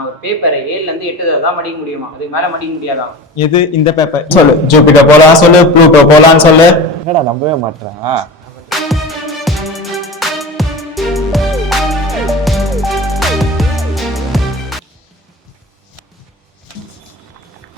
நான் ஒரு பேப்பரை 7ல இருந்து 8 தான் மடிக்க முடியுமா, அதுக்கு மேல மடிக்க முடியாதா? எது இந்த பேப்பர்? சொல்லு. ஜூபிட்டர் போலாம் சொல்லு, ப்ளூட்டோ போலான்னு சொல்லு. என்னடா நம்பவே மாட்டேறான்.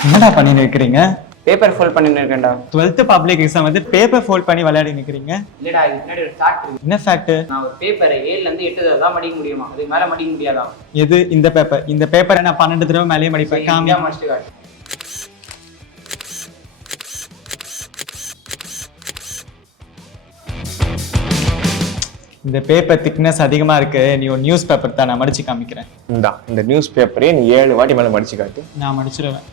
என்னடா பண்ணி நிற்கிறீங்க? பேப்பர் ஃபோல்ட் பண்ணி இருக்கேன்டா. 12th பப்ளிக் எக்ஸாம் வந்து பேப்பர் ஃபோல்ட் பண்ணி விளையாடி நிற்கிறீங்க. இல்லடா, இது முன்னாடி ஒரு ஃபேக்ட் இருக்கு. என்ன ஃபேக்ட்? நான் ஒரு பேப்பரை 7ல இருந்து 8 தான் மடிக்க முடியுமா, அதுக்கு மேல மடிக்க முடியாதா? எது இந்த பேப்பர்? இந்த பேப்பரை நான் 12 தடவை மேலேயே மடிப்பேன். காமியா மடிச்சு காட்டு. இந்த பேப்பர் திக்னஸ் அதிகமா இருக்கு. நீ ஒரு நியூஸ் பேப்பர் தான், நான் மடிச்சு காமிக்கிறேன். இந்த நியூஸ் பேப்பரே நீ 7 வாட்டி மேல மடிச்சு காட்டு. நான் மடிச்சிருவேன்.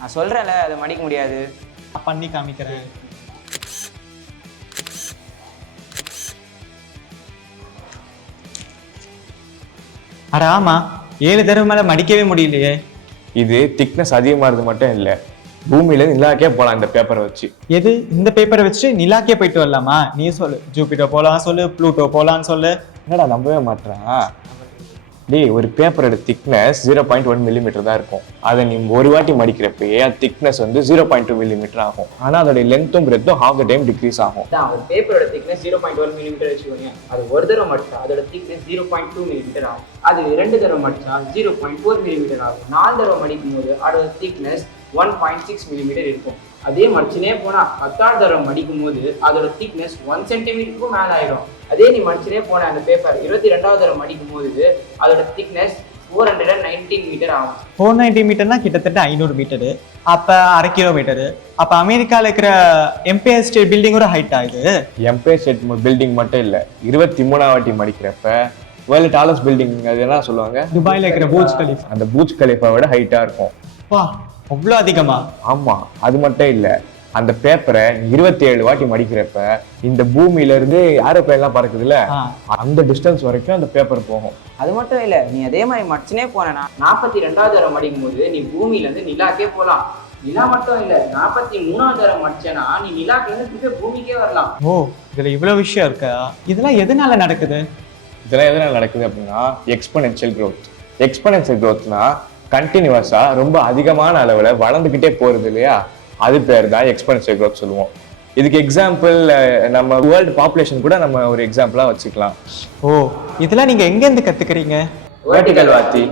நான் சொல்றேன்ல, அதை மடிக்க முடியாது. நான் பண்ணி காமிக்கிறேன். அட ஆமா, 7 தடவை மேல மடிக்கவே முடியலையே. இது திக்னஸ் அதிகமாகிறது மட்டும் இல்ல, பூமியில இருந்து நிலாக்கே போலாம் இந்த பேப்பரை வச்சு. எது இந்த பேப்பரை வச்சு நிலாக்கே போயிட்டு வரலாமா? நீ சொல்லு. ஜூபிட்டர் போலாம் சொல்லு, ப்ளூட்டோ போலான்னு சொல்லு. என்னடா நம்பவே மாட்டேறான். டேய், ஒரு பேப்பரோட திக்னஸ் 0.1 மில்லிமீட்டர் தான் இருக்கும். அதை நீ ஒரு வாட்டி மடிக்கிறப்பயே திக்னஸ் வந்து 0.2 மில்லிமீட்டர் ஆகும். ஆனா அதோட லென்த்தும் பிரெத்தும் half the time டிக்ரீஸ் ஆகும். ஒரு பேப்பரோட திக்னஸ் 0.1 மில்லிமீட்டர் வச்சுக்கோங்க. அது ஒரு தடவை மடிச்சா அதோட திக்னஸ் 0.2 மில்லிமீட்டர் ஆகும். அது 2 தடவை மடிச்சா 0.4 மில்லிமீட்டர் ஆகும். 4 தடவை மடிக்கும் போது அதோட திக்னஸ் 1.6 மில்லிமீட்டர் இருக்கும். அதே மடிச்சுனே போனா 10ஆவது தடவை மடிக்கும் போது அதோட திக்னஸ் 1 சென்டிமீட்டருக்கும் மேல ஆயிடும். அதே நீ மடிச்சுனே போன அந்த பேப்பர் 22வது தடவை மடிக்கும் போது அதோட திக்னஸ் 419 மீட்டர் ஆகும். 490 மீட்டர்னா கிட்டத்தட்ட 500 மீட்டரு. அப்ப 1/2 கிலோமீட்டரு. அப்ப அமெரிக்கால இருக்கிற எம்பையர் ஸ்டேட் பில்டிங்கோட ஹைட் ஆகுது. எம்பையர் ஸ்டேட் பில்டிங் மட்டும் இல்ல, 23ஆவது வாட்டி மடிக்கிறப்ப வேர்ல்ட் டாலஸ்ட் பில்டிங் அது என்ன சொல்லுவாங்க, துபாயில இருக்கிற பூஜ் கலிஃபா. அந்த பூஜ் கலிஃபாவோட ஹைட்டா இருக்கும். வா, அவ்வளோ அதிகமா? ஆமா, அது மட்டும் இல்ல, அந்த பேப்பரை 27 வாட்டி மடிக்கிறப்ப இந்த பூமியில இருந்து ஏரோப்ளேன் எல்லாம் பறக்குதுல்ல, அந்த டிஸ்டன்ஸ் வரைக்கும் அந்த பேப்பர் போகும். அது மட்டும் இல்ல, நீ அதே மாதிரி மடிச்சுனே போனா 42வது தடவை மடிக்கும் போது நீ பூமியில இருந்து நிலாக்கே போலாம். நிலா மட்டும் இல்ல, 43வது தடவை மடிச்சேனா நீ நிலாக்கு இருந்து பூமிக்கே வரலாம். ஓ, இதுல இவ்வளவு விஷயம் இருக்கா? இதெல்லாம் எதனால நடக்குது? இதெல்லாம் எதனால நடக்குது அப்படின்னா எக்ஸ்போனென்ஷியல் growth. எக்ஸ்போனென்ஷியல் growthனா கண்டினியூவஸா ரொம்ப அதிகமான அளவுல வளர்ந்துகிட்டே போறது இல்லையா, அது பேர் தான் எக்ஸ்போனென்ஷியல் growth சொல்லுவோம். இதுக்கு எக்ஸாம்பிள் நம்ம வேர்ல்டு பாப்புலேஷன் கூட நம்ம ஒரு எக்ஸாம்பிளா வச்சுக்கலாம். ஓ, இதெல்லாம் நீங்க எங்க இருந்து கத்துக்கிறீங்க? வெர்டிகல் வாத்தி.